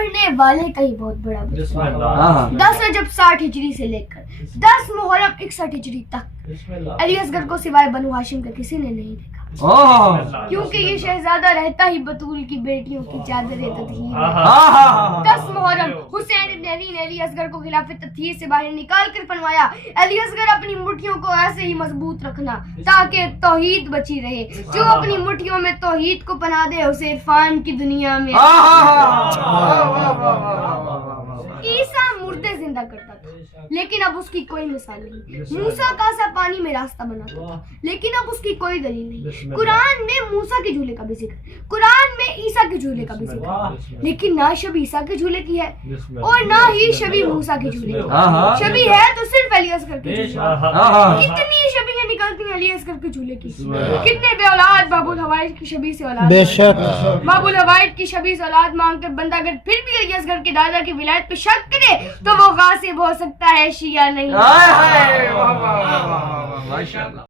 پڑھنے والے کا ہی بہت بڑا بسم اللہ 10 رجب 60 ہجری سے لے کر 10 محرم 61 ہجری تک علی اصغر کو سوائے بنو ہاشم کا کسی نے نہیں دیکھا، کیونکہ یہ شہزادہ رہتا ہی بطول کی بیٹیوں کی چادر تطہیر میں۔ 10 محرم حسین ابن علی نے علی اصغر کو خلاف تطہیر سے باہر نکال کر فرمایا، علی اصغر اپنی مٹھیوں کو ایسے ہی مضبوط رکھنا تاکہ توحید بچی رہے، جو اپنی مٹھیوں میں توحید کو پناہ دے اسے عرفان کی دنیا میں۔ عیسیٰ مردے زندہ کرتا تھا لیکن اب اس کی کوئی مثال نہیں، موسیٰ کا سا پانی میں راستہ بناتا تھا لیکن اب اس کی کوئی دلیل نہیں۔ قرآن میں موسیٰ کے جھولے کا بھی ذکر، قرآن میں عیسیٰ کے جھولے کا بھی ذکر، لیکن نہ شب عیسیٰ کے جھولے کی ہے اور نہ ہی شبی موسیٰ کے جھولے کی۔ شبی ہے تو صرف علی اصغر کے جھولے کی۔ کتنی شبیہیں نکلتی ہیں علی اصغر کے جھولے کی، کتنے بے اولاد باب الحوائج کی شبی سے اولاد، بے شک باب الحوائج کی شبی سے اولاد مانگ کر بندہ اگر پھر بھی علی اصغر کے دادا کی ولایت پہ شک کرے تو وہ غاصب ہو سکتا ہے، شیعہ نہیں۔